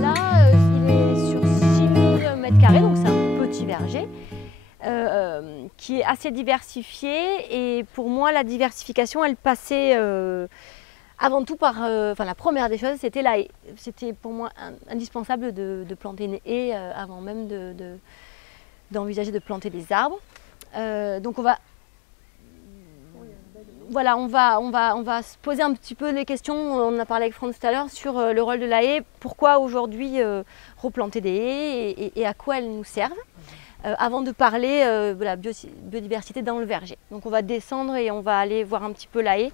là, il est sur 6000 m², donc c'est un petit verger qui est assez diversifié. Et pour moi, la diversification, elle passait avant tout par... la première des choses, c'était la haie. C'était pour moi indispensable de planter une haie avant même d'envisager de planter des arbres. Donc on va... Voilà, on va se poser un petit peu les questions, on a parlé avec Franz tout à l'heure, sur le rôle de la haie, pourquoi aujourd'hui replanter des haies et à quoi elles nous servent, avant de parler de la biodiversité dans le verger. Donc on va descendre et on va aller voir un petit peu la haie,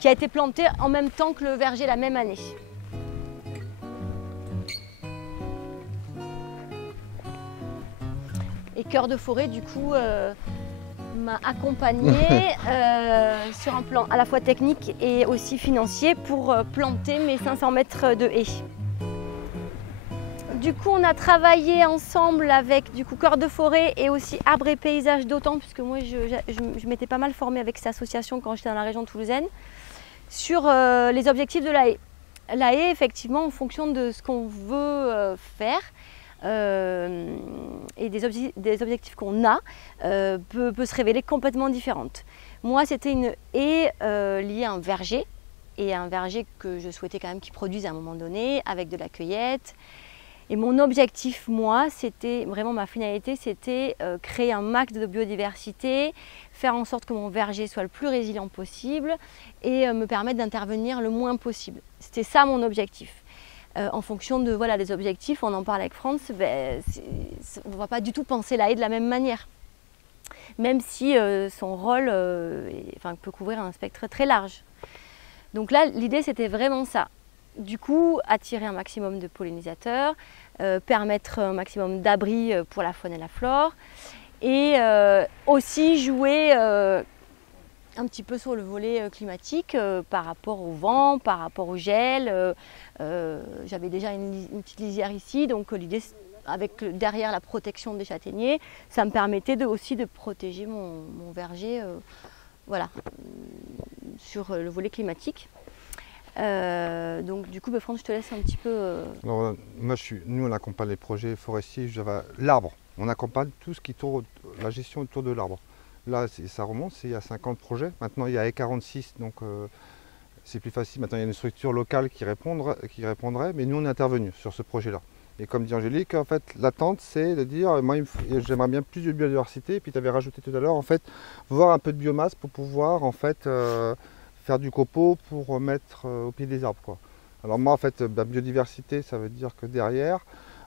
qui a été plantée en même temps que le verger la même année. Et Cœur de Forêt, du coup, m'a accompagnée sur un plan à la fois technique et aussi financier pour planter mes 500 mètres de haies. Du coup, on a travaillé ensemble avec Cœur de Forêt et aussi Arbres et Paysages d'Autan, puisque moi je m'étais pas mal formée avec cette association quand j'étais dans la région toulousaine, sur les objectifs de la haie. La haie, effectivement, en fonction de ce qu'on veut faire, et des objectifs qu'on a, peut se révéler complètement différente. Moi, c'était une haie liée à un verger, et un verger que je souhaitais quand même qu'il produise à un moment donné, avec de la cueillette. Et mon objectif, moi, c'était vraiment ma finalité, c'était créer un max de biodiversité, faire en sorte que mon verger soit le plus résilient possible et me permettre d'intervenir le moins possible. C'était ça mon objectif. En fonction de des objectifs, on en parle avec Franz, on ne va pas du tout penser la haie de la même manière. Même si son rôle peut couvrir un spectre très large. Donc là, l'idée c'était vraiment ça. Du coup, attirer un maximum de pollinisateurs, permettre un maximum d'abri pour la faune et la flore, et aussi jouer un petit peu sur le volet climatique par rapport au vent, par rapport au gel. J'avais déjà une petite lisière ici, donc l'idée, avec derrière la protection des châtaigniers, ça me permettait aussi de protéger mon verger sur le volet climatique. Donc du coup, Franz, je te laisse un petit peu... Alors, nous, on accompagne les projets forestiers, l'arbre. On accompagne tout ce qui tourne, la gestion autour de l'arbre. Là, ça remonte, il y a 50 projets. Maintenant, il y a E46, donc c'est plus facile. Maintenant, il y a une structure locale qui répondrait, mais nous, on est intervenu sur ce projet-là. Et comme dit Angélique, en fait, l'attente, c'est de dire, moi, j'aimerais bien plus de biodiversité. Et puis, tu avais rajouté tout à l'heure, en fait, voir un peu de biomasse pour pouvoir, en fait, faire du copeau pour mettre au pied des arbres, quoi. Alors moi, en fait, la biodiversité, ça veut dire que derrière,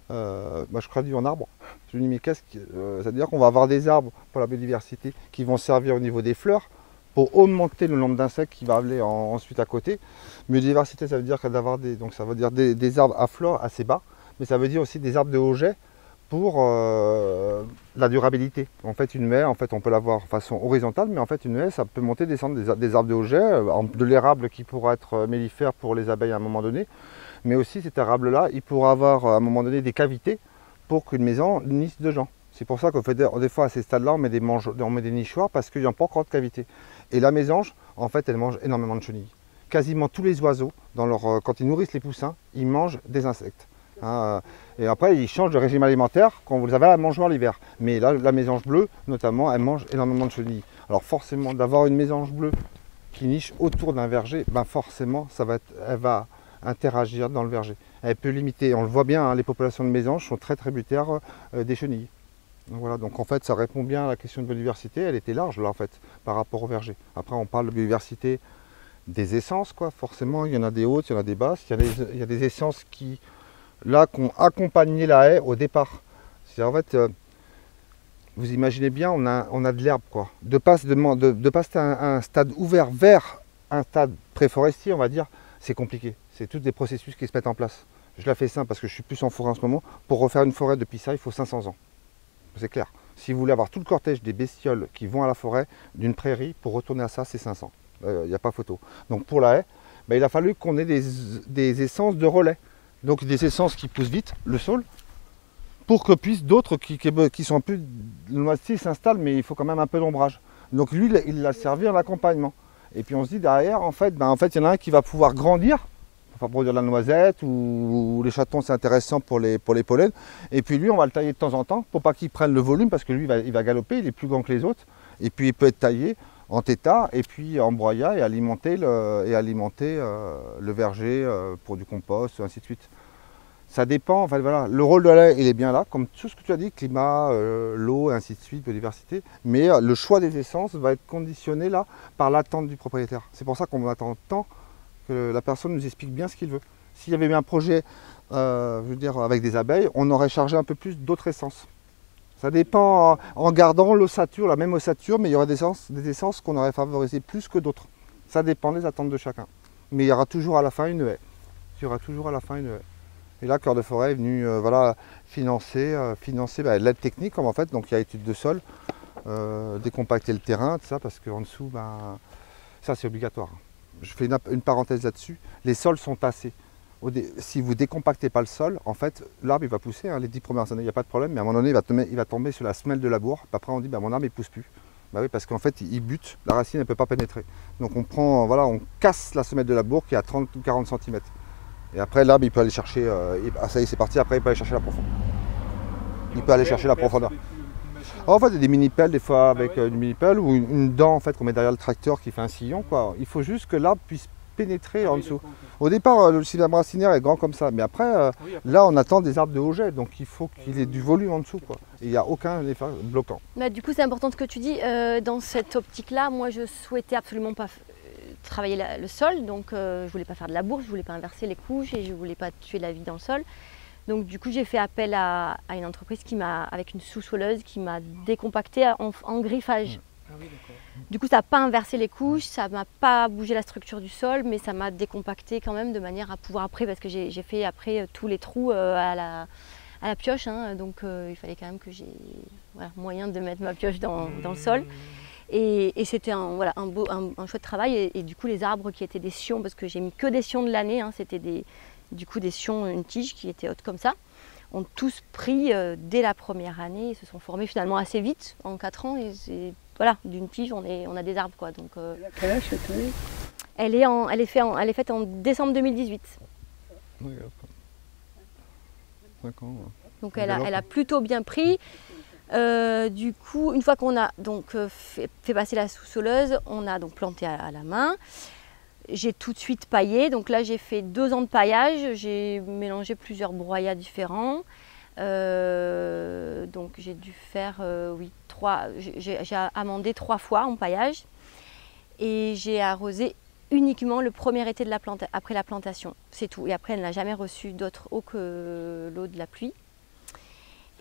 je traduis en arbre. Je me dis, mais c'est-à-dire qu'on va avoir des arbres pour la biodiversité qui vont servir au niveau des fleurs pour augmenter le nombre d'insectes qui va aller ensuite à côté. Biodiversité, ça veut dire d'avoir des arbres à fleurs assez bas, mais ça veut dire aussi des arbres de haut jet pour la durabilité. En fait, une haie, on peut l'avoir de façon horizontale, mais en fait, une haie, ça peut monter, descendre des arbres de haut jet, de l'érable qui pourra être mellifère pour les abeilles à un moment donné, mais aussi cet érable-là, il pourra avoir à un moment donné des cavités pour qu'une maison niche de gens. C'est pour ça qu'on fait des fois à ces stades-là, on met des nichoirs parce qu'il n'y a pas encore de cavité. Et la mésange, en fait, elle mange énormément de chenilles. Quasiment tous les oiseaux, quand ils nourrissent les poussins, ils mangent des insectes. Et après, ils changent de régime alimentaire quand vous avez à la mangeoire l'hiver. Mais là, la mésange bleue, notamment, elle mange énormément de chenilles. Alors forcément, d'avoir une mésange bleue qui niche autour d'un verger, forcément, elle va interagir dans le verger. Elle peut limiter, on le voit bien, les populations de mésanges sont très tributaires des chenilles. Donc voilà, donc en fait, ça répond bien à la question de biodiversité. Elle était large là, en fait, par rapport au verger. Après, on parle de biodiversité des essences, quoi. Forcément, il y en a des hautes, il y en a des basses. Il y a des essences qui ont accompagné la haie au départ. C'est-à-dire, en fait, vous imaginez bien, on a de l'herbe, quoi. De passer un stade ouvert vers un stade préforestier, on va dire, c'est compliqué. C'est tous des processus qui se mettent en place. Je la fais simple parce que je suis plus en forêt en ce moment. Pour refaire une forêt depuis ça, il faut 500 ans. C'est clair. Si vous voulez avoir tout le cortège des bestioles qui vont à la forêt d'une prairie, pour retourner à ça, c'est 500. Il n'y a pas photo. Donc pour la haie, il a fallu qu'on ait des essences de relais. Donc des essences qui poussent vite, le sol, pour que puissent d'autres qui sont un peu... Le noisetier s'installe, mais il faut quand même un peu d'ombrage. Donc lui, il l'a servi en accompagnement. Et puis on se dit derrière, en fait, il y en a un qui va pouvoir grandir pour produire de la noisette, ou les chatons c'est intéressant pour les pollens. Et puis lui on va le tailler de temps en temps pour pas qu'il prenne le volume parce que lui il va galoper, il est plus grand que les autres. Et puis il peut être taillé en tétard et puis en broyat et alimenter le verger pour du compost, ainsi de suite. Ça dépend, enfin, voilà. Le rôle de la lait il est bien là, comme tout ce que tu as dit, climat, l'eau, ainsi de suite, biodiversité. Mais le choix des essences va être conditionné là par l'attente du propriétaire. C'est pour ça qu'on attend tant que la personne nous explique bien ce qu'il veut. S'il y avait eu un projet je veux dire, avec des abeilles, on aurait chargé un peu plus d'autres essences. Ça dépend en gardant l'ossature, la même ossature, mais il y aurait des essences qu'on aurait favorisées plus que d'autres. Ça dépend des attentes de chacun. Mais il y aura toujours à la fin une haie. Il y aura toujours à la fin une haie. Et là, Cœur de Forêt est venu voilà, financer l'aide technique, comme en fait, donc il y a étude de sol, décompacter le terrain, tout ça, parce qu'en dessous, ça c'est obligatoire. Je fais une parenthèse là-dessus. Les sols sont tassés. Si vous ne décompactez pas le sol, en fait, l'arbre il va pousser, hein, les 10 premières années, il n'y a pas de problème, mais à un moment donné, il va tomber sur la semelle de labour. Après, on dit, mon arbre, il ne pousse plus. Bah oui, parce qu'en fait, il bute, la racine ne peut pas pénétrer. Donc on casse la semelle de labour qui est à 30 ou 40 cm. Et après, l'arbre, il peut aller chercher, ça y est, c'est parti, après, il peut aller chercher la profondeur. Il peut aller chercher la profondeur. En fait, il y a des mini-pelles, des fois avec une mini-pelle ou une dent en fait, qu'on met derrière le tracteur qui fait un sillon, quoi. Il faut juste que l'arbre puisse pénétrer en dessous. Au départ, le cylindre racinaire est grand comme ça, mais après, là, on attend des arbres de haut jet, donc il faut qu'il ait du volume en dessous, quoi. Et il n'y a aucun effet bloquant. Bah, du coup, c'est important ce que tu dis. Dans cette optique-là, moi, je souhaitais absolument pas travailler le sol, donc je voulais pas faire de la bourse, je voulais pas inverser les couches et je voulais pas tuer la vie dans le sol. Donc du coup, j'ai fait appel à une entreprise avec une sous-soleuse qui m'a décompacté en griffage. Ah oui, du coup, ça n'a pas inversé les couches, ça m'a pas bougé la structure du sol, mais ça m'a décompacté quand même de manière à pouvoir après, parce que j'ai fait après tous les trous à la pioche, hein, donc il fallait quand même que j'ai moyen de mettre ma pioche dans le sol. Et c'était un chouette travail. Et du coup, les arbres qui étaient des sions, parce que j'ai mis que des sions de l'année, hein, c'était des sions, une tige qui était haute comme ça, ont tous pris dès la première année et se sont formés finalement assez vite, en 4 ans. Et voilà, d'une tige, on a des arbres, quoi. Donc, quel âge cette année ? elle est faite en décembre 2018. Oui, 5 ans. Donc elle a plutôt bien pris. Du coup, une fois qu'on a donc fait passer la sous-soleuse, on a donc planté à la main. J'ai tout de suite paillé. Donc là, j'ai fait 2 ans de paillage. J'ai mélangé plusieurs broyats différents. Donc j'ai dû faire j'ai amendé 3 fois en paillage. Et j'ai arrosé uniquement le premier été après la plantation. C'est tout. Et après, elle n'a jamais reçu d'autre eau que l'eau de la pluie.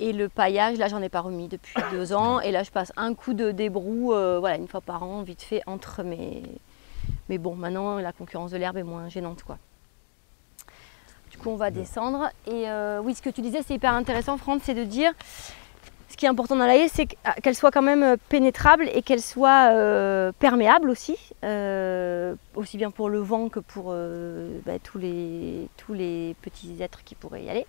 Et le paillage, là, j'en ai pas remis depuis 2 ans. Et là, je passe un coup de débroux, une fois par an, vite fait, entre mes... Mais bon, maintenant, la concurrence de l'herbe est moins gênante, quoi. Du coup, on va descendre. Et oui, ce que tu disais, c'est hyper intéressant, Franck, c'est de dire... Ce qui est important dans la haie, c'est qu'elle soit quand même pénétrable et qu'elle soit perméable aussi. Aussi bien pour le vent que pour tous les petits êtres qui pourraient y aller.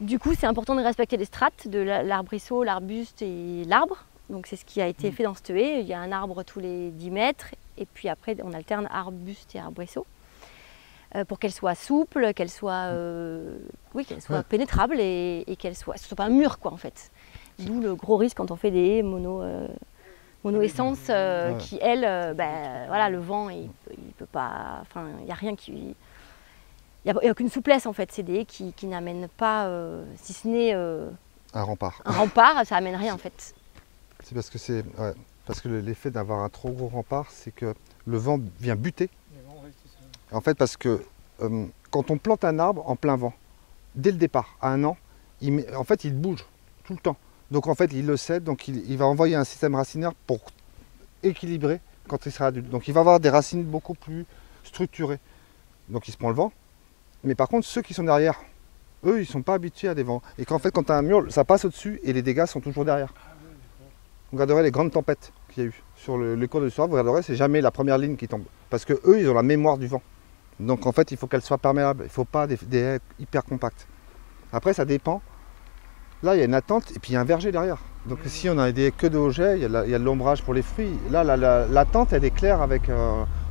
Du coup, c'est important de respecter les strates de l'arbrisseau, l'arbuste et l'arbre. Donc c'est ce qui a été fait dans cette haie. Il y a un arbre tous les 10 mètres et puis après on alterne arbuste et arbrisseau pour qu'elle soit souple, qu'elle soit, pénétrable et qu'elle soit, ce soit pas un mur, quoi, en fait. D'où le gros risque quand on fait des haies mono-essence qui, elles, le vent, il peut pas, enfin, il n'y a rien qui... Il n'y a aucune souplesse, en fait. C'est des haies qui n'amènent pas, si ce n'est... un rempart. Un rempart, ça n'amène rien, en fait. C'est parce que l'effet d'avoir un trop gros rempart, c'est que le vent vient buter. En fait, parce que quand on plante un arbre en plein vent, dès le départ, à 1 an, il bouge tout le temps. Donc en fait, il le sait, donc il va envoyer un système racinaire pour équilibrer quand il sera adulte. Donc il va avoir des racines beaucoup plus structurées. Donc il se prend le vent. Mais par contre, ceux qui sont derrière, eux, ils ne sont pas habitués à des vents. Et qu'en fait, quand tu as un mur, ça passe au-dessus et les dégâts sont toujours derrière. Vous regarderez les grandes tempêtes qu'il y a eu. Sur les cours de l'histoire, vous regarderez, c'est jamais la première ligne qui tombe. Parce qu'eux, ils ont la mémoire du vent. Donc en fait, il faut qu'elle soit perméable. Il ne faut pas des haies hyper compactes. Après, ça dépend. Là, il y a une attente et puis il y a un verger derrière. Donc si on a des haies que de haut jet, il y a de l'ombrage pour les fruits. Là, l'attente, elle est claire avec...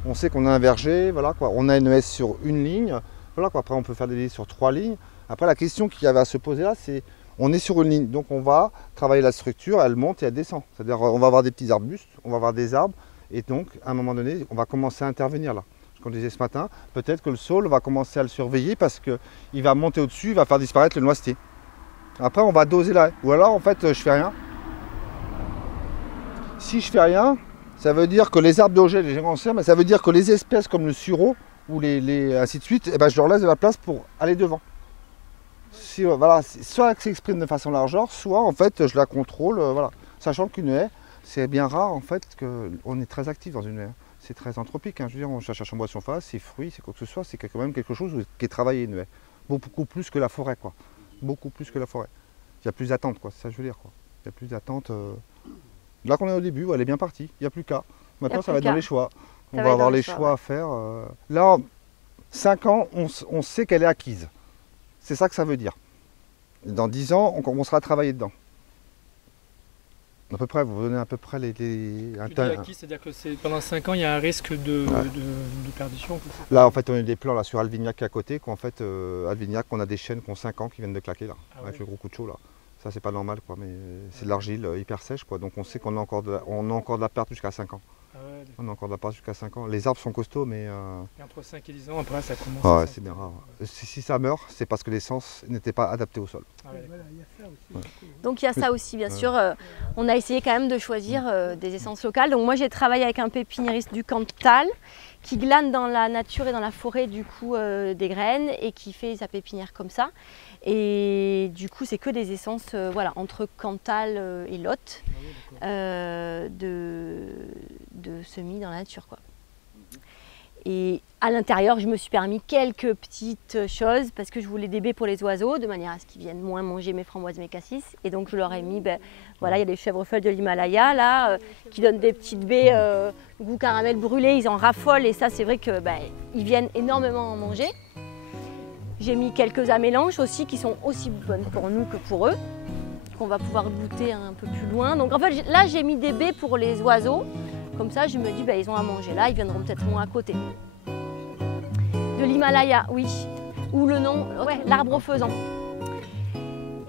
On sait qu'on a un verger, voilà, quoi. On a une haie sur une ligne. Voilà, quoi. Après, on peut faire des haies sur 3 lignes. Après, la question qu'il y avait à se poser là, c'est on est sur une ligne. Donc, on va travailler la structure, elle monte et elle descend. C'est-à-dire, on va avoir des petits arbustes, on va avoir des arbres. Et donc, à un moment donné, on va commencer à intervenir là. Comme je disais ce matin, peut-être que le saule va commencer à le surveiller parce qu'il va monter au-dessus, il va faire disparaître le noisetier. Après, on va doser la haie. Ou alors, en fait, je fais rien. Si je fais rien, ça veut dire que les arbres d'auger, les gérancières, mais ça veut dire que les espèces comme le sureau ou ainsi de suite, eh ben, je leur laisse de la place pour aller devant. Si, voilà, soit elle s'exprime de façon largeur, soit en fait je la contrôle, voilà. Sachant qu'une haie, c'est bien rare en fait qu'on est très actif dans une haie. C'est très anthropique, hein. Je veux dire, on cherche en bois de surface, c'est fruits, c'est quoi que ce soit, c'est quand même quelque chose qui est travaillé une haie. Beaucoup plus que la forêt, quoi. Beaucoup plus que la forêt. Il y a plus d'attente, quoi, c'est ça que je veux dire, quoi. Il y a plus d'attente. Là qu'on est au début, elle est bien partie, il n'y a plus qu'à. Maintenant ça va être dans les choix. On va avoir les choix à faire. Là, 5 ans, on sait qu'elle est acquise. C'est ça que ça veut dire. Dans 10 ans, on commencera à travailler dedans. À peu près, vous donnez à peu près les... acquis, c'est-à-dire que pendant 5 ans, il y a un risque de perdition. Là, en fait, on a eu des plans là, sur Alvignac à côté, qu'en fait, Alvignac, on a des chênes qui ont 5 ans qui viennent de claquer là, avec le gros coup de chaud là. Ça, c'est pas normal, quoi, mais c'est de l'argile hyper sèche, quoi. Donc on sait qu'on a encore de la perte jusqu'à 5 ans. Ah ouais, on a encore de la perte jusqu'à 5 ans. Les arbres sont costauds, mais... Et entre 5 et 10 ans, après, ça commence... Ah ouais, c'est bien rare. Si ça meurt, c'est parce que l'essence n'était pas adaptée au sol. Ah ouais, voilà, il y a ça aussi. Ouais. Donc il y a ça aussi, bien sûr. On a essayé quand même de choisir des essences locales. Donc moi, j'ai travaillé avec un pépiniériste du Cantal qui glane dans la nature et dans la forêt, du coup, des graines et qui fait sa pépinière comme ça. Et du coup, c'est que des essences voilà, entre Cantal et Lot de semis dans la nature, quoi. Et à l'intérieur, je me suis permis quelques petites choses parce que je voulais des baies pour les oiseaux, de manière à ce qu'ils viennent moins manger mes framboises, mes cassis. Et donc, je leur ai mis, voilà, il y a des chèvrefeuilles de l'Himalaya là, qui donnent des petites baies goût caramel brûlé. Ils en raffolent et ça, c'est vrai que ils viennent énormément en manger. J'ai mis quelques amélanches aussi qui sont aussi bonnes pour nous que pour eux, qu'on va pouvoir goûter un peu plus loin. Donc en fait là j'ai mis des baies pour les oiseaux, comme ça je me dis ils ont à manger là, ils viendront peut-être moins à côté. De l'Himalaya, oui, ou le nom, ouais, l'arbre faisan.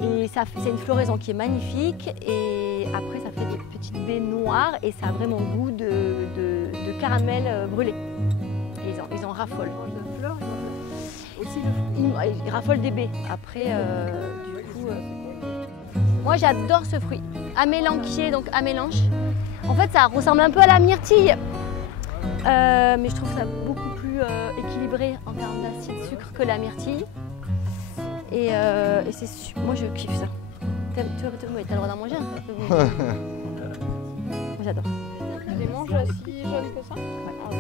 Et c'est une floraison qui est magnifique et après ça fait des petites baies noires et ça a vraiment goût de caramel brûlé. Et ils en raffolent. Ils raffolent des baies. Après, du coup, moi j'adore ce fruit. Amélanchier, donc amélanche. En fait, ça ressemble un peu à la myrtille, mais je trouve ça beaucoup plus équilibré en termes d'acide sucre que la myrtille. Et moi je kiffe ça. T'as le droit d'en manger un peu. Moi j'adore. Tu les manges si jeunes que ça? Ouais. Ah oui,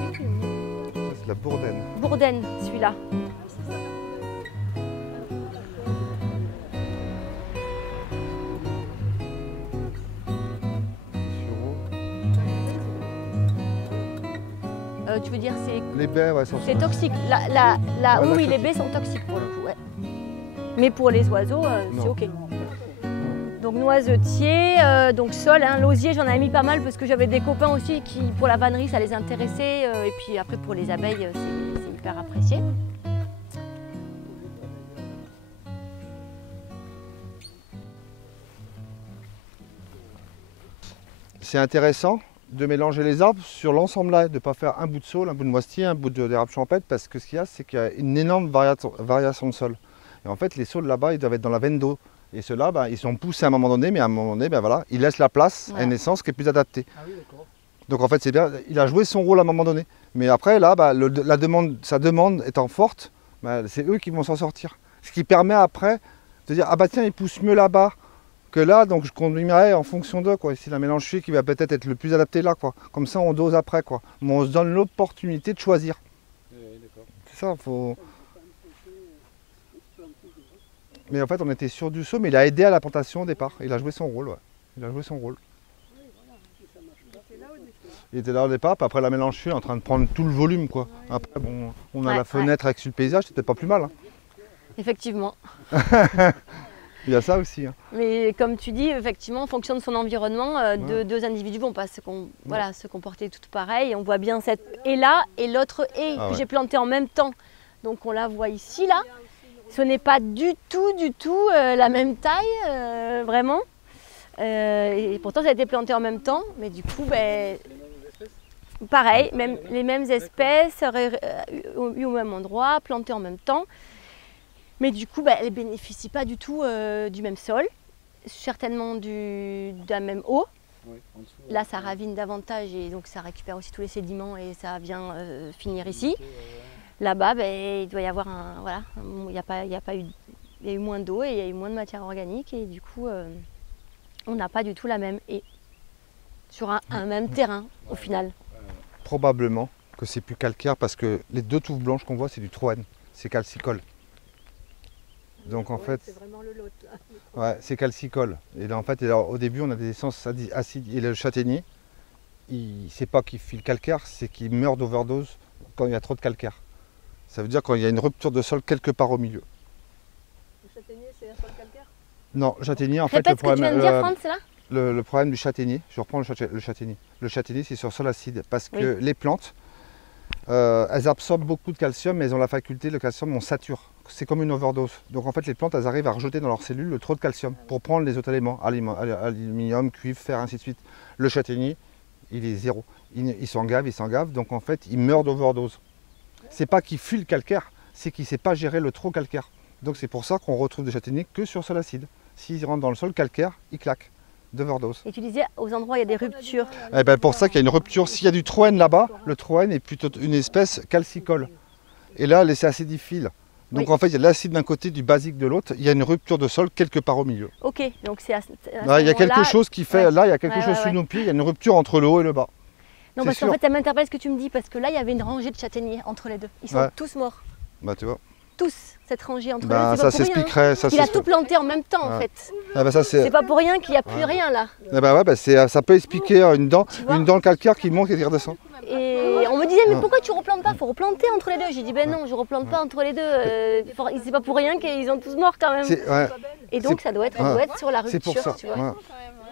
c'est la bourdaine. Bourdaine, celui-là. Tu veux dire les baies, ouais, c'est toxique. Oui, les baies sont toxiques pour le coup. Ouais. Mais pour les oiseaux, c'est ok. Donc noisetier, donc sol, hein, l'osier, j'en avais mis pas mal parce que j'avais des copains aussi qui, pour la vannerie, ça les intéressait. Et puis après, pour les abeilles, c'est hyper apprécié. C'est intéressant de mélanger les arbres sur l'ensemble là, de ne pas faire un bout de saule, un bout de noisetier, un bout d'érable champêtre, parce que ce qu'il y a, c'est qu'il y a une énorme variation de sol. Et en fait, les saules là-bas, ils doivent être dans la veine d'eau. Et ceux-là, ils sont poussés à un moment donné, mais à un moment donné, voilà, ils laissent la place à une essence qui est plus adaptée. Ah oui, d'accord. Donc en fait, c'est bien, il a joué son rôle à un moment donné. Mais après, là, sa demande étant forte, c'est eux qui vont s'en sortir. Ce qui permet après de dire, ah bah tiens, il pousse mieux là-bas que là, donc je conduirais en fonction d'eux, quoi. Ici, la mélangerie qui va peut-être être le plus adapté là, quoi. Comme ça, on dose après, quoi. Mais on se donne l'opportunité de choisir. Oui, c'est ça, faut... Mais en fait, on était sûr du saut, mais il a aidé à la plantation au départ. Il a joué son rôle, ouais. Il a joué son rôle. Il était là au départ, puis après la mélangerie en train de prendre tout le volume, quoi. Après, bon, on a la fenêtre avec sur le paysage, c'était pas plus mal. Hein. Effectivement. Il y a ça aussi. Hein. Mais comme tu dis, effectivement, en fonction de son environnement, deux individus vont pas se comporter tout pareil. Et on voit bien cette haie là et l'autre haie que j'ai plantée en même temps. Donc on la voit ici, là. Ce n'est pas du tout la même taille, vraiment. Et pourtant, ça a été planté en même temps. Mais du coup, pareil, les mêmes espèces, eu au même endroit, plantées en même temps. Mais du coup, elles ne bénéficient pas du tout du même sol, certainement de la même eau. Là, ça ravine davantage et donc ça récupère aussi tous les sédiments et ça vient finir ici. Là-bas, il doit y avoir il y a eu moins d'eau et il y a eu moins de matière organique et du coup, on n'a pas du tout la même haie sur un même terrain au final. Probablement que c'est plus calcaire parce que les deux touffes blanches qu'on voit, c'est du troène, c'est calcicole. Donc en fait, c'est vraiment le lot là. Ouais, c'est calcicole. Et là, en fait, au début, on a des essences acides. Et le châtaignier, c'est pas qu'il file calcaire, c'est qu'il meurt d'overdose quand il y a trop de calcaire. Ça veut dire quand il y a une rupture de sol quelque part au milieu. Le châtaignier, c'est un sol calcaire? Non, le châtaignier, en fait, Répète ce que tu viens de dire, Franck, c'est là? Le problème du châtaignier, je reprends le châtaignier. Le châtaignier, c'est sur sol acide parce que les plantes, elles absorbent beaucoup de calcium, mais elles ont la faculté, le calcium, on sature. C'est comme une overdose. Donc en fait, les plantes, elles arrivent à rejeter dans leurs cellules le trop de calcium pour prendre les autres éléments, aluminium, cuivre, fer, ainsi de suite. Le châtaignier, il est zéro. Il s'engave, donc en fait, il meurt d'overdose. C'est pas qu'il fuit le calcaire, c'est qu'il ne sait pas gérer le trop calcaire. Donc c'est pour ça qu'on retrouve des châtaigniers que sur sol acide. S'ils rentrent dans le sol calcaire, ils claquent d'overdose. Et tu disais, aux endroits où il y a des ruptures. Eh ben pour ça qu'il y a une rupture. S'il y a du troène là-bas, le troène est plutôt une espèce calcicole. Et là, c'est acidiphile. Donc en fait, il y a de l'acide d'un côté, du basique de l'autre. Il y a une rupture de sol quelque part au milieu. Ok, donc c'est là, il y a quelque chose qui fait. Là, il y a quelque chose sous nos pieds. Il y a une rupture entre le haut et le bas. Non, parce qu'en fait, ça m'interpelle ce que tu me dis, parce que là, il y avait une rangée de châtaigniers entre les deux. Ils sont tous morts. Bah, tu vois. Tous, cette rangée entre les deux. Ça s'expliquerait. Il a tout planté en même temps, en fait. C'est pas pour rien qu'il n'y a plus rien là. Ça peut expliquer une dent calcaire qui monte et qui redescend. Et on me disait, mais pourquoi tu replantes pas? Il faut replanter entre les deux. J'ai dit, ben non, je replante pas entre les deux. C'est pas pour rien qu'ils ont tous morts quand même. Et donc, ça doit être sur la rupture. C'est pour ça. Tu vois.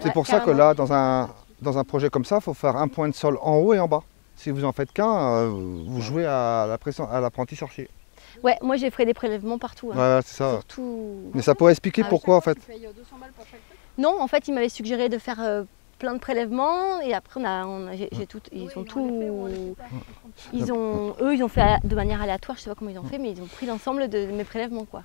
C'est pour ça que là, dans un projet comme ça, il faut faire un point de sol en haut et en bas. Si vous en faites qu'un, vous jouez à l'apprenti sorcier. Ouais, moi j'ai fait des prélèvements partout. Hein. Ouais, c'est ça. Surtout... Mais ça pourrait expliquer pourquoi en fait. Non, en fait, il m'avait suggéré de faire plein de prélèvements et après ils ont fait de manière aléatoire, je sais pas comment ils ont fait, mais ils ont pris l'ensemble de mes prélèvements quoi.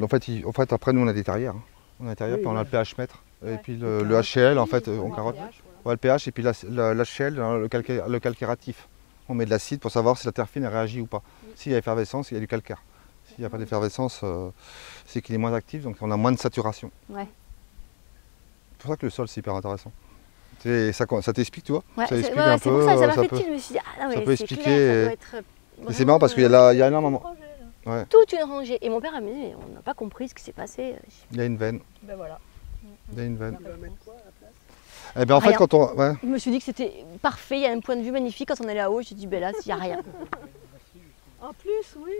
En fait, après nous on a des terrières. Hein. On a des terrières, puis on a le pH mètre et puis le HCl en fait, on carotte. Ouais, le pH et puis l'HCl, le calcairatif. On met de l'acide pour savoir si la terre fine réagit ou pas. S'il y a effervescence, il y a du calcaire. S'il n'y a pas d'effervescence, c'est qu'il est moins actif, donc on a moins de saturation. Ouais. C'est pour ça que le sol c'est hyper intéressant. Ça t'explique, tu vois? Ouais, ça explique un peu. C'est pour ça, ça m'a fait tilt, je me suis dit, ah non, ça mais peut c'est expliquer. Clair, ça doit être c'est marrant parce qu'il y a énormément. Ouais. Toute une rangée. Et mon père a dit, mais on n'a pas compris ce qui s'est passé. Il y a une veine. Ben voilà. Il y a une veine. Eh ben en fait, quand on. Ouais. Je me suis dit que c'était parfait, il y a un point de vue magnifique. Quand on est là-haut, je me suis dit, ben là, il n'y a rien. En plus, oui.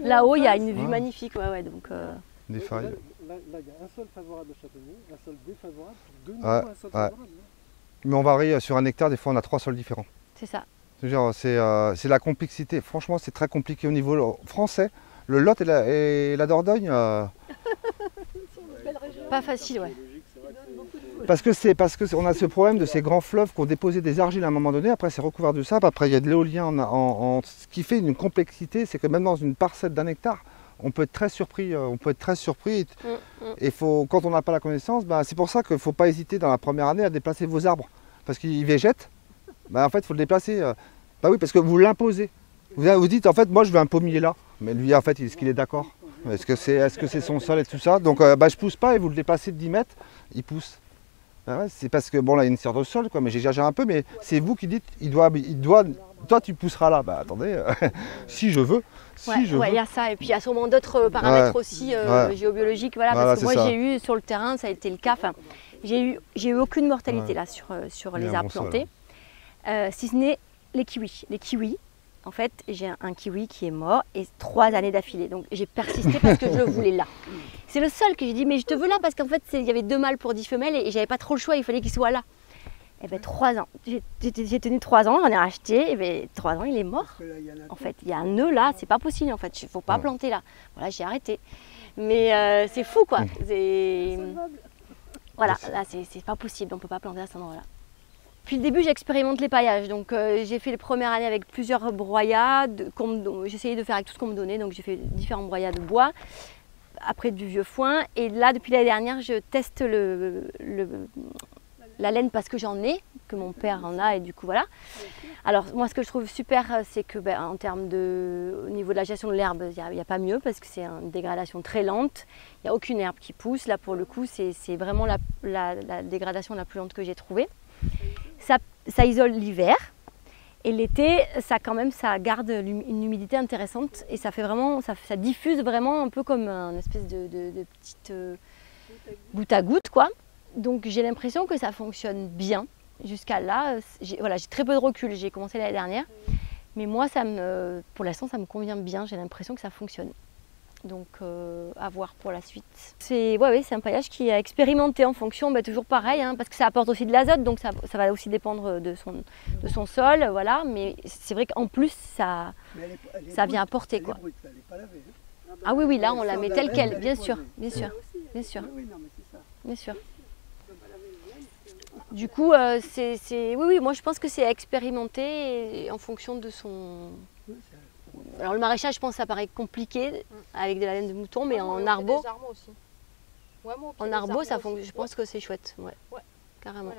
Là-haut, il y a une vue magnifique. Donc, des failles. Là, il y a un sol favorable au châtaignier, un sol défavorable, de nouveau un sol favorable. Mais on varie sur un hectare, des fois on a 3 sols différents. C'est ça. C'est la complexité. Franchement, c'est très compliqué au niveau français. Le Lot et la Dordogne. Pas facile, ouais. Parce qu'on a ce problème de ces grands fleuves qui ont déposé des argiles à un moment donné, après c'est recouvert de sable, après il y a de l'éolien. Ce qui fait une complexité, c'est que même dans une parcelle d'1 hectare, on peut être très surpris. Et quand on n'a pas la connaissance, c'est pour ça qu'il ne faut pas hésiter dans la première année à déplacer vos arbres. Parce qu'ils végètent, en fait il faut le déplacer. Oui, parce que vous l'imposez. Vous dites en fait moi je veux un pommier là. Mais lui en fait est-ce qu'il est d'accord? Est-ce que c'est son sol et tout ça? Donc je pousse pas et vous le déplacez de 10 mètres, il pousse. C'est parce que bon là il y a une sorte de sol quoi, mais j'exagère un peu, mais c'est vous qui dites toi tu pousseras là. Attendez, si je veux. Il y a ça, et puis il y a sûrement d'autres paramètres aussi géobiologiques, parce que moi j'ai eu sur le terrain, ça a été le cas, j'ai eu aucune mortalité là sur les arbres plantés, si ce n'est les kiwis. Les kiwis, en fait j'ai un kiwi qui est mort et 3 années d'affilée, donc j'ai persisté parce que je le voulais là. c'est le seul que j'ai dit, mais je te veux là parce qu'en fait, il y avait 2 mâles pour 10 femelles et j'avais pas trop le choix, il fallait qu'ils soient là. Et bien 3 ans. J'ai tenu 3 ans, j'en ai racheté, et bien 3 ans, il est mort. En fait, il y a un nœud là, c'est pas possible en fait, il faut pas planter là. Voilà, j'ai arrêté. Mais c'est fou quoi. Voilà, là c'est pas possible, on peut pas planter à cet endroit-là. Puis le début, j'expérimente les paillages. Donc j'ai fait les premières années avec plusieurs broyades. J'essayais de faire avec tout ce qu'on me donnait. Donc j'ai fait différents broyats de bois, après du vieux foin. Et là, depuis l'année dernière, je teste la laine parce que j'en ai, que mon père en a et du coup voilà. Alors moi ce que je trouve super c'est que en termes au niveau de la gestion de l'herbe, il n'y a pas mieux parce que c'est une dégradation très lente. Il n'y a aucune herbe qui pousse. Là pour le coup c'est vraiment la dégradation la plus lente que j'ai trouvée. Ça isole l'hiver et l'été ça garde une humidité intéressante et ça fait vraiment, ça diffuse vraiment un peu comme une espèce de petite goutte à goutte quoi. Donc j'ai l'impression que ça fonctionne bien. Jusqu'à là, j'ai très peu de recul. J'ai commencé l'année dernière. Mais moi, pour l'instant, ça me convient bien. J'ai l'impression que ça fonctionne. Donc à voir pour la suite. C'est un paillage qui est expérimenté en fonction, toujours pareil, hein, parce que ça apporte aussi de l'azote. Donc ça va aussi dépendre de son sol. Voilà. Mais c'est vrai qu'en plus, ça vient apporter. Quoi. Ah oui, là, on la met telle qu'elle. Bien sûr. Du coup, oui, moi je pense que c'est expérimenté en fonction de son... Alors le maraîchage, je pense que ça paraît compliqué avec de la laine de mouton, mais en arbo, je pense que c'est chouette, ouais. Carrément.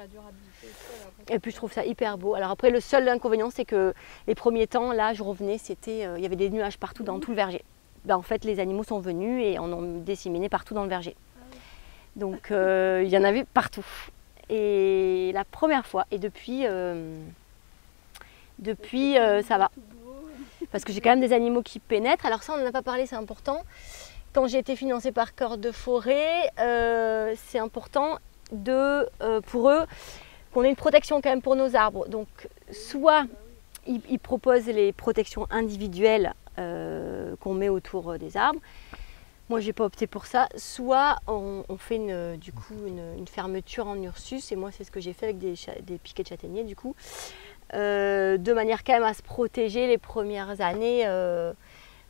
Et puis je trouve ça hyper beau. Alors après, le seul inconvénient, c'est que les premiers temps, là, je revenais, il y avait des nuages partout dans tout le verger. En fait, les animaux sont venus et en ont disséminé partout dans le verger. Donc il y en avait partout. Et la première fois, et depuis ça va. Parce que j'ai quand même des animaux qui pénètrent. Alors ça, on n'en a pas parlé, c'est important. Quand j'ai été financée par Cœur de Forêt, c'est important pour eux qu'on ait une protection quand même pour nos arbres. Donc soit ils proposent les protections individuelles qu'on met autour des arbres. Moi, je n'ai pas opté pour ça. Soit on fait une fermeture en Ursus, et moi, c'est ce que j'ai fait avec des piquets de châtaignier, du coup, de manière quand même à se protéger les premières années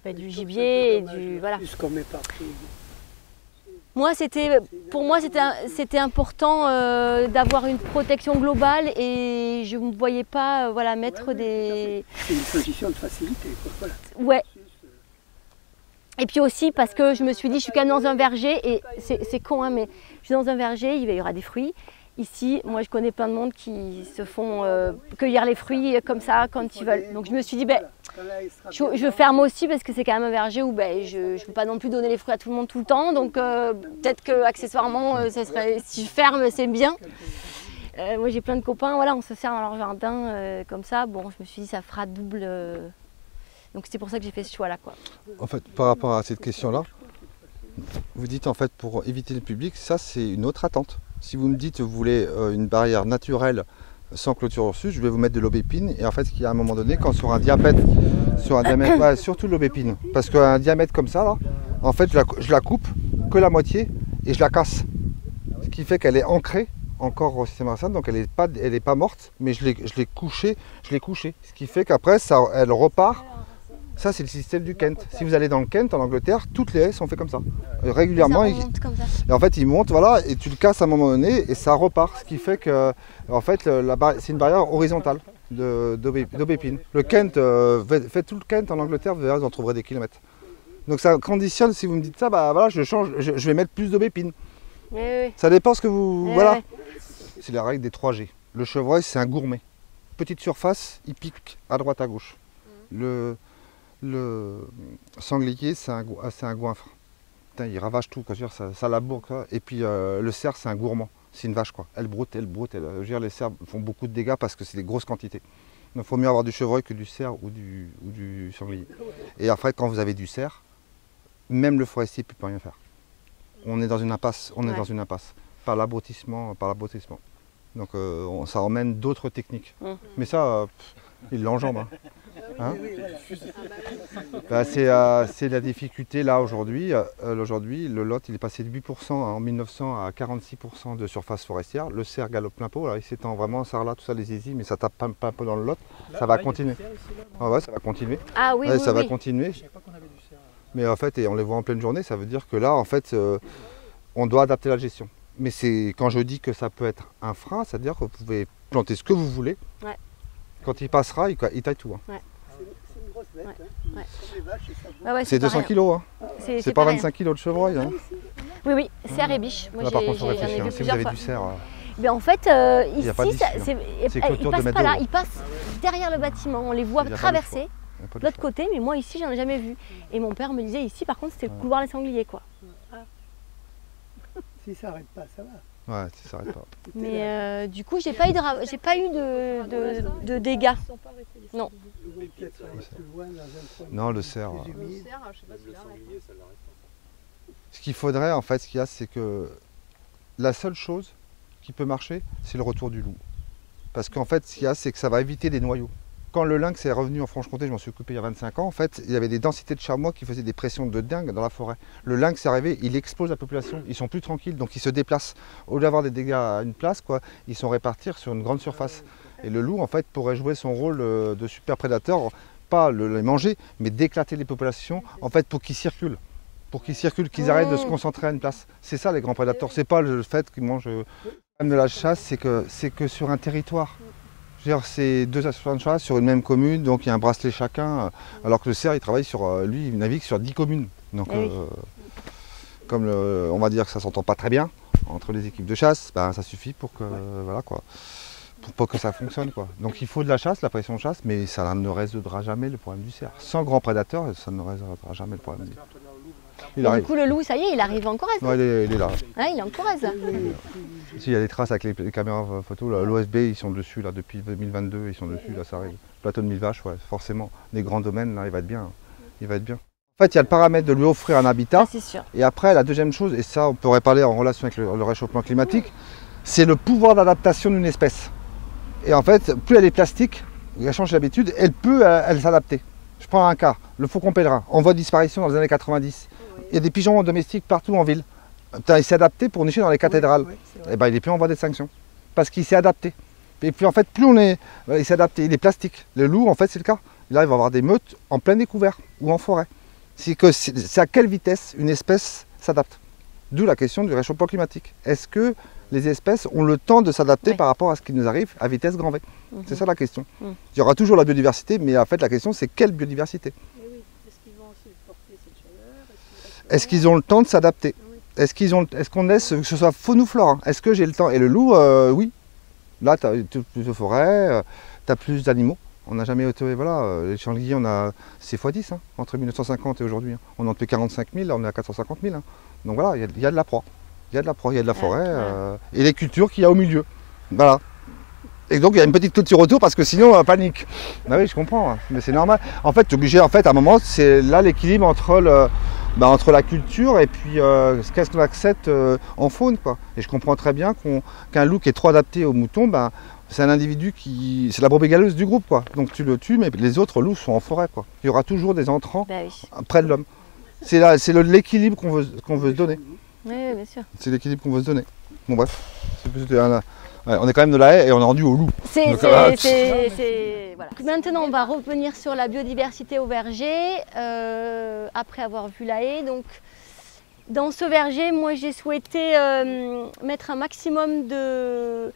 du gibier et du voilà. Pour moi, c'était important d'avoir une protection globale et je ne me voyais pas mettre des. C'est une position de facilité, quoi. Voilà. Ouais. Et puis aussi parce que je me suis dit, je suis quand même dans un verger, et c'est con, hein, mais je suis dans un verger, il y aura des fruits. Ici, moi je connais plein de monde qui se font cueillir les fruits comme ça quand ils veulent. Donc je me suis dit, je ferme aussi parce que c'est quand même un verger où je ne peux pas non plus donner les fruits à tout le monde tout le temps. Donc peut-être qu'accessoirement, si je ferme, c'est bien. Moi j'ai plein de copains, on se sert dans leur jardin comme ça. Bon, je me suis dit, ça fera double. Donc c'est pour ça que j'ai fait ce choix-là, quoi. En fait, par rapport à cette question-là, vous dites en fait pour éviter le public, ça c'est une autre attente. Si vous me dites que vous voulez une barrière naturelle sans clôture Ursus, je vais vous mettre de l'aubépine. Et en fait, il y a un moment donné, quand sur un diamètre surtout l'aubépine, parce qu'un diamètre comme ça, là, en fait, je la coupe que la moitié et je la casse. Ce qui fait qu'elle est ancrée encore au système racine, donc elle est pas morte, mais je l'ai couchée. Ce qui fait qu'après, elle repart. Ça, c'est le système du Kent. Si vous allez dans le Kent, en Angleterre, toutes les haies sont faites comme ça. Régulièrement, Comme ça. Et en fait, ils montent, et tu le casses à un moment donné, et ça repart. Ce qui fait que, en fait, c'est une barrière horizontale d'aubépine. Le Kent, fait tout le Kent en Angleterre, vous verrez, vous en trouverez des kilomètres. Donc ça conditionne, si vous me dites ça, je vais mettre plus d'aubépine. Oui. Ça dépend ce que vous... Oui. C'est la règle des 3G. Le chevreuil, c'est un gourmet. Petite surface, il pique à droite, à gauche. Le sanglier, c'est un goinfre. Putain, il ravage tout, ça laboure. Et puis le cerf, c'est un gourmand. C'est une vache, quoi. Elle broute. Les cerfs font beaucoup de dégâts parce que c'est des grosses quantités. Donc il faut mieux avoir du chevreuil que du cerf ou du sanglier. Et après, quand vous avez du cerf, même le forestier ne peut plus rien faire. On est dans une impasse. Par l'abrutissement. Donc ça emmène d'autres techniques. Mais ça, il l'enjambe. Hein. Hein Oui, voilà. C'est la difficulté là aujourd'hui. Aujourd'hui, le Lot il est passé de 8% en 1900 à 46% de surface forestière. Le cerf galope plein pot. Alors, il s'étend vraiment Sarlat, tout ça, les zizi, mais ça tape pas un peu dans le Lot. Ça va continuer. Ah ouais, ça va continuer. Ah oui, Ouais, oui, ça va oui. continuer. Je savais pas qu'on avait du cerf. Mais en fait, et on les voit en pleine journée, ça veut dire que là, en fait, on doit adapter la gestion. Mais c'est quand je dis que ça peut être un frein, c'est-à-dire que vous pouvez planter ce que vous voulez. Ouais. Quand il passera, il taille tout. Hein. C'est une grosse bête. Ouais. Hein, Ouais. comme les vaches et ça bouge. Ouais, ouais, C'est 200 pareil. kilos. Hein. C'est pas pareil. 25 kilos de chevreuil. Hein. Oui, oui, cerf et biche. Moi, Là, par contre, j'en faut ai réfléchir. vu Si vous plusieurs avez fois. du cerf, Mais en fait, Il y a pas ici, d'issue, hein. C'est que ils autour de passent mètres pas là, d'eau. ils passent derrière le bâtiment. On les voit Il y a pas de traverser choix. il y a pas de de l'autre choix. côté, mais moi ici, j'en ai jamais vu. Et mon père me disait ici, par contre, c'était le Ouais. couloir des sangliers, quoi. Si ça n'arrête pas, ça va. Ouais, ça s'arrête pas. Mais du coup, j'ai pas eu de dégâts. Ils sont pas arrêtés, les Non. sangliers. Vous pouvez peut-être aller plus loin dans un coin Non, le cerf. plus Le humide. cerf, je sais pas s'il arrête. Ce qu'il faudrait, en fait, ce qu'il y a, c'est que la seule chose qui peut marcher, c'est le retour du loup. Parce qu'en fait, ce qu'il y a, c'est que ça va éviter les noyaux. Quand le lynx est revenu en Franche-Comté, je m'en suis occupé il y a 25 ans, en fait, il y avait des densités de chamois qui faisaient des pressions de dingue dans la forêt. Le lynx est arrivé, il explose la population, ils sont plus tranquilles, donc ils se déplacent. Au lieu d'avoir des dégâts à une place, quoi, ils sont répartis sur une grande surface. Et le loup, en fait, pourrait jouer son rôle de super prédateur, pas les manger, mais d'éclater les populations, en fait, pour qu'ils circulent. Pour qu'ils circulent, qu'ils arrêtent de se concentrer à une place. C'est ça les grands prédateurs, c'est pas le fait qu'ils mangent. Le problème de la chasse, c'est que sur un territoire. Je veux dire, c'est deux associations de chasse sur une même commune, donc il y a un bracelet chacun, alors que le cerf, il travaille sur, lui, il navigue sur 10 communes. Donc, Eh oui. comme on va dire que ça s'entend pas très bien entre les équipes de chasse, ben, ça suffit pour que, voilà, quoi, pour que ça fonctionne, quoi. Donc il faut de la chasse, la pression de chasse, mais ça ne résoudra jamais le problème du cerf. Sans grand prédateur, ça ne résoudra jamais le problème. Il Et du arrive. coup, le loup, ça y est, il arrive en Corrèze. Non, il est là. Ouais, il est en Corrèze, là. Ici, il y a des traces avec les caméras photo. L'OSB, ils sont dessus là depuis 2022, ils sont dessus, là ça arrive. Plateau de 1000 vaches, ouais, forcément. Des grands domaines, là, il va être bien. Il va être bien. En fait, il y a le paramètre de lui offrir un habitat. Ah, c'est sûr. Et après, la deuxième chose, et ça, on pourrait parler en relation avec le réchauffement climatique, c'est le pouvoir d'adaptation d'une espèce. Et en fait, plus elle est plastique, elle change d'habitude, elle peut elle s'adapter. Je prends un cas, le faucon pèlerin, en voie de disparition dans les années 90. Il y a des pigeons domestiques partout en ville. Putain, il s'est adapté pour nicher dans les cathédrales. Oui, c'est vrai. Eh ben, il est plus en voie d'extinction. Parce qu'il s'est adapté. Et puis en fait, il s'est adapté, il est plastique. Le loup, en fait, c'est le cas. Là, il va avoir des meutes en plein découvert ou en forêt. C'est à quelle vitesse une espèce s'adapte. D'où la question du réchauffement climatique. Est-ce que les espèces ont le temps de s'adapter Ouais. par rapport à ce qui nous arrive à vitesse grand V? C'est ça la question. Mhm. Il y aura toujours la biodiversité, mais en fait, la question, c'est quelle biodiversité? Mais oui, est-ce qu'ils vont aussi porter cette chaleur? Est-ce qu'ils ont le temps de s'adapter? Est-ce qu'on laisse que ce soit faune ou flore? Est-ce que j'ai le temps? Et le loup, oui. Là, tu as plus de forêt, tu as plus d'animaux. On n'a jamais été. Voilà, les sangliers, c'est x10 hein, entre 1950 et aujourd'hui. Hein. On en fait 45 000, là, on est à 450 000. Hein. Donc voilà, il y a de la proie. Il y a de la proie, il y a de la forêt. Et les cultures qu'il y a au milieu. Voilà. Et donc il y a une petite clôture autour parce que sinon, panique. Bah oui, je comprends, hein, mais c'est normal. En fait, tu es obligé, à un moment, c'est là l'équilibre entre entre la culture et puis qu'est-ce qu'on accepte en faune, quoi. Et je comprends très bien qu'un loup qui est trop adapté aux moutons, c'est un individu c'est la brebis galeuse du groupe, quoi. Donc tu le tues, mais les autres loups sont en forêt, quoi. Il y aura toujours des entrants Bah oui. près de l'homme. C'est l'équilibre qu'on veut se donner. Oui, bien sûr. C'est l'équilibre qu'on veut se donner. Bon bref, on est quand même de la haie et on est rendu au loup. Donc, Voilà. Donc maintenant, on va revenir sur la biodiversité au verger, après avoir vu la haie. Donc, dans ce verger, moi, j'ai souhaité mettre un maximum de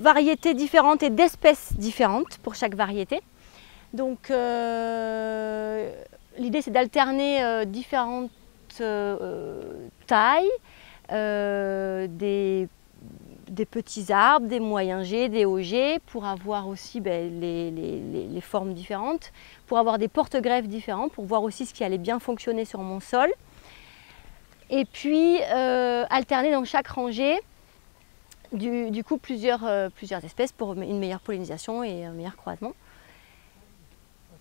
variétés différentes et d'espèces différentes pour chaque variété. Donc, l'idée, c'est d'alterner différentes tailles, des petits arbres, des moyens G, des hauts G, pour avoir aussi les formes différentes, pour avoir des porte-greffes différents, pour voir aussi ce qui allait bien fonctionner sur mon sol. Et puis alterner dans chaque rangée du coup plusieurs espèces pour une meilleure pollinisation et un meilleur croisement.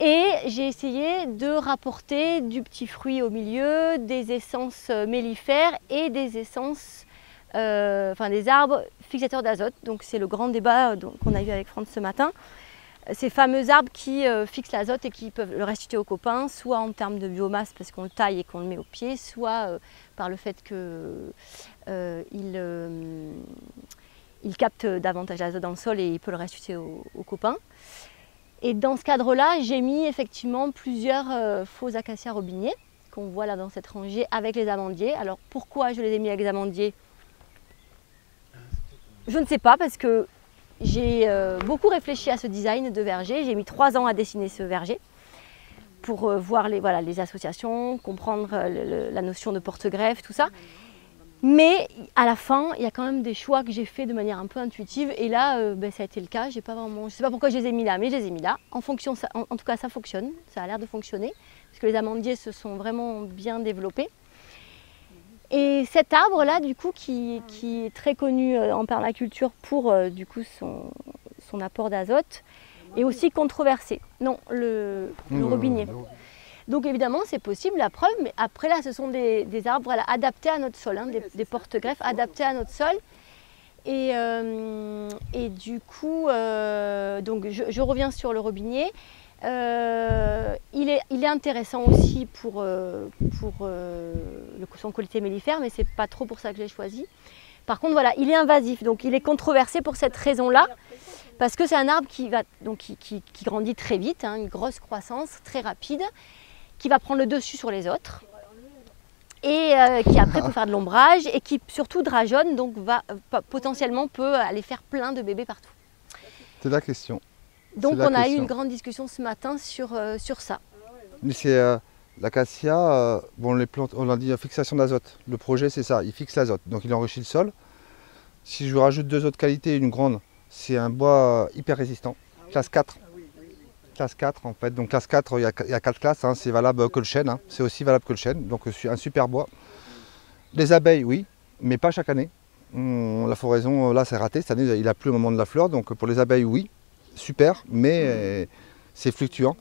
Et j'ai essayé de rapporter du petit fruit au milieu, des essences mellifères et des essences, des arbres fixateurs d'azote. Donc c'est le grand débat qu'on a eu avec Franz ce matin. ces fameux arbres qui fixent l'azote et qui peuvent le restituer aux copains, soit en termes de biomasse parce qu'on le taille et qu'on le met au pied, soit par le fait qu'il capte davantage l'azote dans le sol et il peut le restituer aux copains. Et dans ce cadre-là, j'ai mis effectivement plusieurs faux acacias robiniers qu'on voit là dans cette rangée avec les amandiers. Alors pourquoi je les ai mis avec les amandiers? Je ne sais pas, parce que j'ai beaucoup réfléchi à ce design de verger. J'ai mis 3 ans à dessiner ce verger pour voir les associations, comprendre la notion de porte-greffe, tout ça. Mais à la fin, il y a quand même des choix que j'ai fait de manière un peu intuitive. Et là, ça a été le cas. Je ne sais pas pourquoi je les ai mis là, mais je les ai mis là. En tout cas, ça fonctionne. Ça a l'air de fonctionner. Parce que les amandiers se sont vraiment bien développés. Et cet arbre-là, du coup, qui est très connu en permaculture pour du coup, son apport d'azote, est aussi controversé. Non, le robinier. Donc évidemment, c'est possible, la preuve, mais après là, ce sont des arbres adaptés à notre sol, hein, des porte-greffes adaptés à notre sol. Et du coup, donc je reviens sur le robinier. Il est intéressant aussi pour son qualité mellifère, mais c'est pas trop pour ça que je l'ai choisi. Par contre, voilà, il est invasif, donc il est controversé pour cette raison-là, parce que c'est un arbre qui grandit très vite, hein, une grosse croissance très rapide, qui va prendre le dessus sur les autres, et qui après peut faire de l'ombrage, et qui surtout drageonne, donc potentiellement peut aller faire plein de bébés partout. C'est la question. Donc on a eu une grande discussion ce matin sur ça. Mais c'est l'acacia, bon, les plantes, on a dit fixation d'azote. Le projet c'est ça, il fixe l'azote, donc il enrichit le sol. Si je rajoute 2 autres qualités, une grande, c'est un bois hyper résistant, classe 4. Classe 4 en fait, donc classe 4, il y a 4 classes, hein, c'est valable que le chêne, hein, c'est aussi valable que le chêne, donc un super bois. Les abeilles, oui, mais pas chaque année. La floraison, là c'est raté, cette année il a plu au moment de la fleur, donc pour les abeilles, oui. Super, mais c'est fluctuant.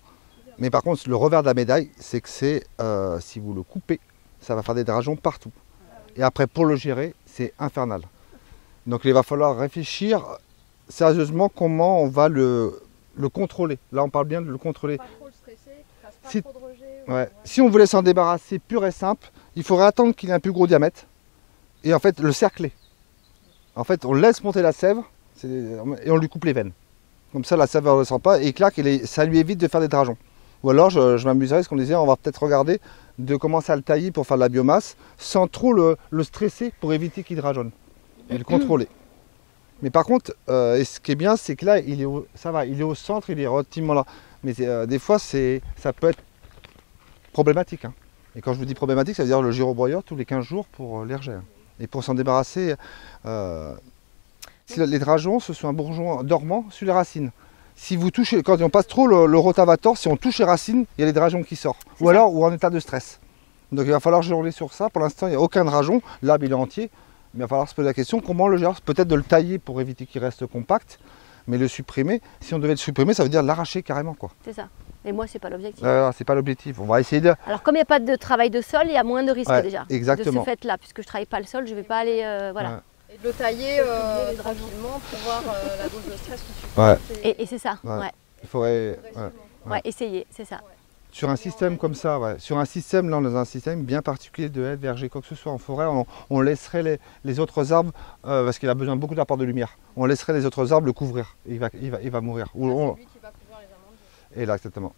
Mais par contre, le revers de la médaille, c'est que si vous le coupez, ça va faire des drageons partout. Et après, pour le gérer, c'est infernal. Donc il va falloir réfléchir sérieusement comment on va le contrôler. Là, on parle bien de le contrôler. Pas trop le stresser, qu'il fasse pas trop de rejet. Ouais. Si on voulait s'en débarrasser pur et simple, il faudrait attendre qu'il ait un plus gros diamètre et en fait le cercler. En fait, on laisse monter la sève et on lui coupe les veines. Comme ça, la sève ne descend pas et clac, ça lui évite de faire des drageons. Ou alors, je m'amuserais, ce qu'on disait, on va peut-être regarder de commencer à le tailler pour faire de la biomasse sans trop le stresser pour éviter qu'il drageonne et le contrôler. Mais par contre, ce qui est bien, c'est que là, il est au centre, il est relativement là. Mais des fois, ça peut être problématique. Hein. Et quand je vous dis problématique, ça veut dire le girobroyeur tous les 15 jours pour les rejets. Et pour s'en débarrasser, les drageons, ce sont un bourgeon dormant sur les racines. Si vous touchez, quand on passe trop le rotavator, si on touche les racines, il y a les drageons qui sortent. Ou alors, ou en état de stress. Donc il va falloir jongler sur ça. Pour l'instant, il n'y a aucun drageon. L'arbre, il est entier. Mais il va falloir se poser la question, comment le gérer? Peut-être de le tailler pour éviter qu'il reste compact, mais le supprimer, si on devait le supprimer, ça veut dire l'arracher carrément, quoi. C'est ça. Et moi, c'est pas l'objectif. C'est pas l'objectif. On va essayer de... Alors, comme il n'y a pas de travail de sol, il y a moins de risques déjà. Exactement. De ce fait-là, puisque je ne travaille pas le sol, je ne vais pas aller... voilà. Ouais. Et de le tailler tranquillement pour voir la dose de stress que tu supportes. Et c'est ça, ouais. Il faudrait... essayer, c'est ça. Sur un système comme ça, sur un système, là on est dans un système bien particulier de haies, vergers, quoi que ce soit en forêt, on laisserait les autres arbres, parce qu'il a besoin beaucoup d'apport de lumière, on laisserait les autres arbres le couvrir, et il va mourir. C'est lui qui va couvrir les amandiers. Et là, exactement.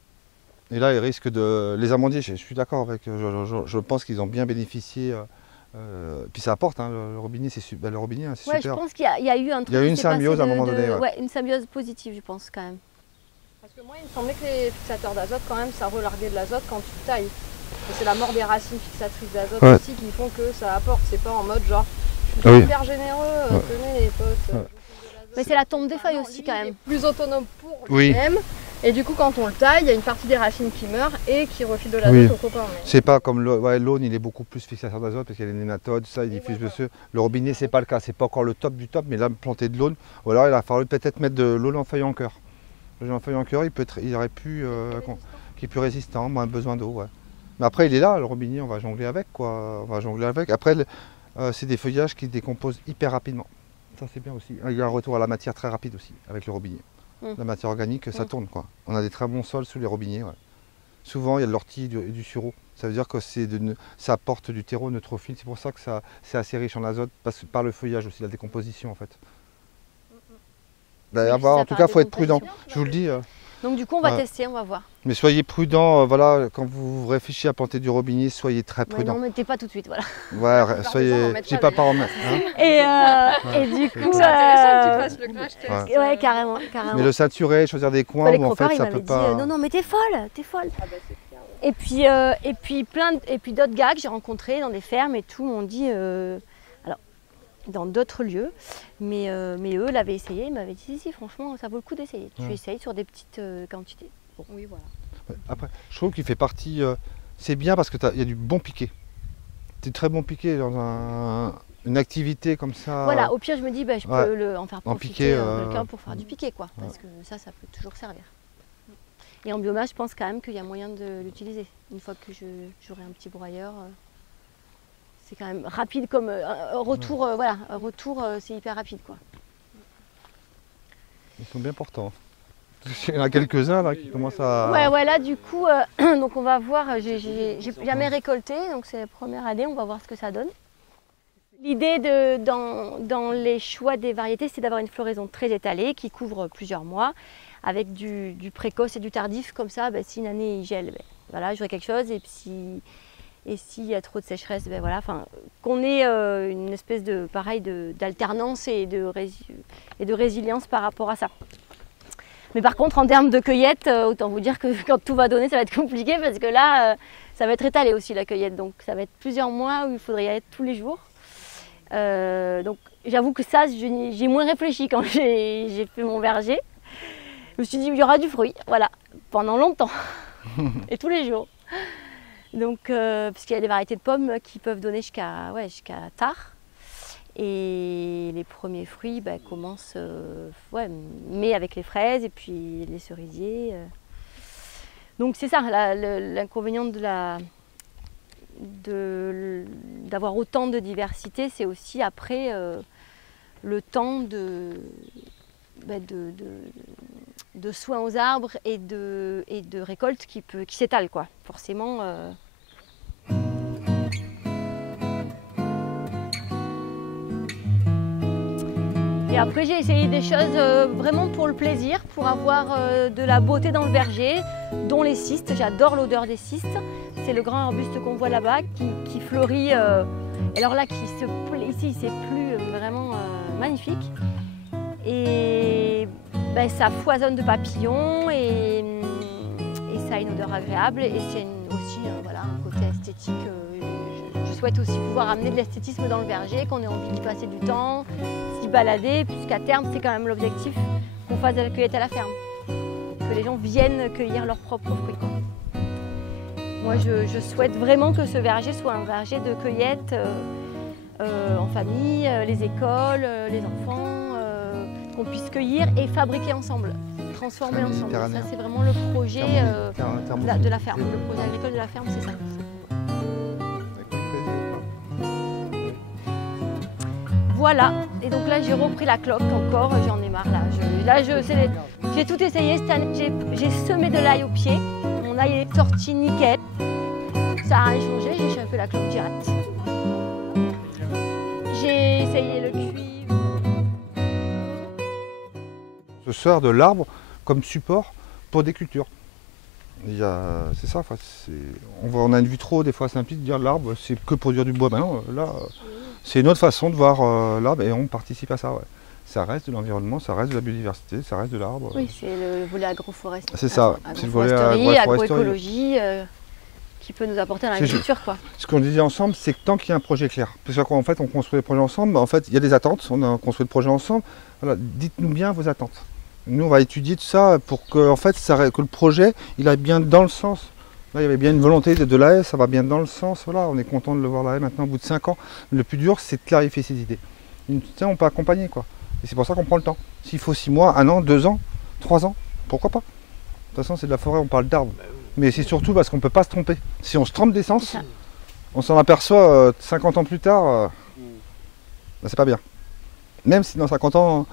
Et là, il risque de... Les amandiers, je suis d'accord avec, je pense qu'ils ont bien bénéficié, puis ça apporte, hein, le robinet, c'est super. Je pense qu'il y a eu un truc. Il y a eu une symbiose à un moment donné. Une symbiose positive, je pense, quand même. Parce que moi, il me semblait que les fixateurs d'azote, quand même, ça relarguait de l'azote quand tu tailles. Et c'est la mort des racines fixatrices d'azote aussi qui font que ça apporte. C'est pas en mode genre, je suis super généreux, tenez les potes. Mais c'est la tombe des feuilles aussi, quand même. Il est plus autonome pour lui-même. Et du coup, quand on le taille, il y a une partie des racines qui meurt et qui refile de l'azote aux copains. Mais... C'est pas comme l'aune, il est beaucoup plus fixateur d'azote parce qu'il y a les nématodes, ça, il diffuse dessus. Le robinet, c'est pas le cas, c'est pas encore le top du top, mais là, planter de l'aune, ou alors il va falloir peut-être mettre de l'aune en feuille en cœur. Le en feuille en cœur, il aurait pu, qui est plus résistant, moins besoin d'eau. Ouais. Mais après, il est là, le robinet, on va jongler avec, quoi. On va jongler avec. Après, c'est des feuillages qui décomposent hyper rapidement. Ça, c'est bien aussi. Il y a un retour à la matière très rapide aussi avec le robinet. la matière organique, ça tourne, quoi. On a des très bons sols sous les robiniers. Ouais. Souvent, il y a de l'ortie et du sureau. Ça veut dire que ça apporte du terreau neutrophile. C'est pour ça que c'est assez riche en azote, par le feuillage aussi, la décomposition en fait. Oui, En tout cas, il faut être prudent. Je vous le dis. Donc du coup, on va tester, on va voir. Mais soyez prudent, voilà, quand vous réfléchissez à planter du robinier, soyez très prudent. Non, mettez pas tout de suite, voilà. Ouais, soyez. Je dis pas par en mettre. Et du coup, c'est intéressant que tu fasses le crash test. Ouais, carrément. Mais le saturer, choisir des coins où en fait ça peut pas. Non, mais t'es folle. Ah bah c'est clair. Et puis d'autres gars que j'ai rencontrés dans des fermes et tout m'ont dit, alors dans d'autres lieux, mais eux l'avaient essayé, ils m'avaient dit si franchement ça vaut le coup d'essayer. Tu essayes sur des petites quantités. Bon. Oui voilà. Après, je trouve qu'il fait partie, c'est bien parce qu'il y a du bon piqué. C'est très bon piqué dans une activité comme ça. Voilà, au pire je me dis je peux en faire profiter quelqu'un pour faire du piqué quoi, parce que ça peut toujours servir. Et en biomasse, je pense quand même qu'il y a moyen de l'utiliser. Une fois que j'aurai un petit broyeur, c'est quand même rapide comme retour. Voilà, retour, c'est hyper rapide quoi. Ils sont bien portants. Il y en a quelques-uns là qui commencent à. Ouais, là du coup, donc on va voir. J'ai jamais récolté, donc c'est la première année. On va voir ce que ça donne. L'idée dans les choix des variétés, c'est d'avoir une floraison très étalée qui couvre plusieurs mois, avec du précoce et du tardif. Comme ça, si une année il gèle, voilà, j'aurai quelque chose. Et s'il y a trop de sécheresse, voilà, qu'on ait une espèce d'alternance et de résilience par rapport à ça. Mais par contre, en termes de cueillette, autant vous dire que quand tout va donner, ça va être compliqué parce que là, ça va être étalé aussi la cueillette. Donc ça va être plusieurs mois où il faudrait y aller tous les jours. Donc j'avoue que ça, j'ai moins réfléchi quand j'ai fait mon verger. Je me suis dit, il y aura du fruit, voilà, pendant longtemps et tous les jours. Donc, puisqu'il y a des variétés de pommes qui peuvent donner jusqu'à tard. Et les premiers fruits commencent mai avec les fraises et puis les cerisiers. Donc c'est ça, l'inconvénient d'avoir autant de diversité, c'est aussi après le temps de soins aux arbres et de récolte qui s'étale quoi. Forcément. Et après j'ai essayé des choses vraiment pour le plaisir, pour avoir de la beauté dans le verger, dont les cystes. J'adore l'odeur des cystes. C'est le grand arbuste qu'on voit là-bas qui fleurit. Alors là, ici, c'est plus vraiment magnifique. Et ça foisonne de papillons et ça a une odeur agréable. Et c'est aussi un côté esthétique. Je souhaite aussi pouvoir amener de l'esthétisme dans le verger, qu'on ait envie d'y passer du temps, s'y balader, puisqu'à terme, c'est quand même l'objectif qu'on fasse de la cueillette à la ferme. Que les gens viennent cueillir leurs propres fruits, quoi. Moi, je souhaite vraiment que ce verger soit un verger de cueillette en famille, les écoles, les enfants, qu'on puisse cueillir et fabriquer ensemble, transformer ensemble. Ça, c'est vraiment le projet de la ferme. Le projet agricole de la ferme, c'est ça. Voilà, et donc là j'ai repris la clope encore, j'en ai marre là. J'ai tout essayé cette année, j'ai semé de l'ail au pied, mon ail est sorti nickel. Ça n'a rien changé, j'ai chauffé la clope directe. J'ai essayé le cuivre. Se sert de l'arbre comme support pour des cultures. C'est ça, on a une vue trop des fois simpliste de dire l'arbre c'est que produire du bois. Non, là. C'est une autre façon de voir l'arbre et on participe à ça. Ouais. Ça reste de l'environnement, ça reste de la biodiversité, ça reste de l'arbre. Oui, c'est le volet agroforesterie. C'est ça, c'est le volet agroécologie qui peut nous apporter à l'agriculture. Ce qu'on disait ensemble, c'est que tant qu'il y a un projet clair, parce qu'en fait on construit les projets ensemble, en fait il y a des attentes, on a construit le projet ensemble. Voilà, dites-nous bien vos attentes. Nous on va étudier tout ça pour que, en fait, que le projet il aille bien dans le sens. Là, il y avait bien une volonté de la haie, ça va bien dans le sens, voilà, on est content de le voir la haie maintenant au bout de 5 ans. Le plus dur, c'est de clarifier ses idées. On peut accompagner, quoi. Et c'est pour ça qu'on prend le temps. S'il faut 6 mois, 1 an, 2 ans, 3 ans, pourquoi pas? De toute façon, c'est de la forêt, on parle d'arbres. Mais c'est surtout parce qu'on ne peut pas se tromper. Si on se trompe d'essence, on s'en aperçoit 50 ans plus tard, c'est pas bien. Même si dans 50 ans,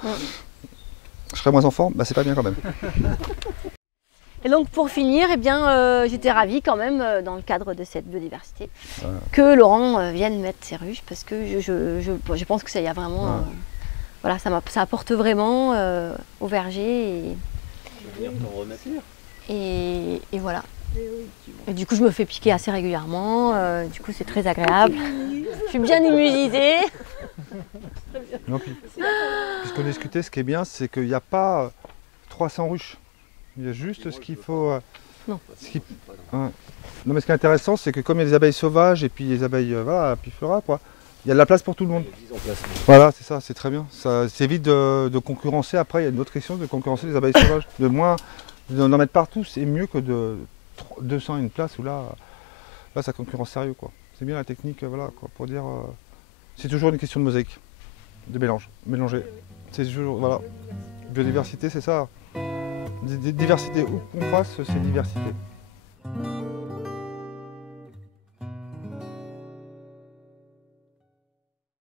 je serais moins en forme, bah, c'est pas bien quand même. Et donc pour finir, eh bien, j'étais ravie quand même, dans le cadre de cette biodiversité, que Laurent vienne mettre ses ruches, parce que je pense que ça y a vraiment, voilà, ça apporte vraiment au verger. Et voilà. Et du coup, je me fais piquer assez régulièrement, du coup c'est très agréable. Je suis bien immunisée. Non, puisqu'on discutait, ce qui est bien, c'est qu'il n'y a pas 300 ruches. Il y a juste ce qu'il faut. Non. Non, mais ce qui est intéressant, c'est que comme il y a des abeilles sauvages et puis les abeilles apiflora, quoi, il y a de la place pour tout le monde. Voilà, c'est ça, c'est très bien. Ça évite de concurrencer. Après, il y a une autre question de concurrencer les abeilles sauvages. D'en mettre partout, c'est mieux que de 200 à une place où là ça concurrence sérieux, quoi. C'est bien la technique, voilà, quoi, pour dire. C'est toujours une question de mosaïque, de mélange, mélanger. C'est toujours, voilà. Biodiversité, c'est ça. Diversité, où qu'on fasse, c'est diversité.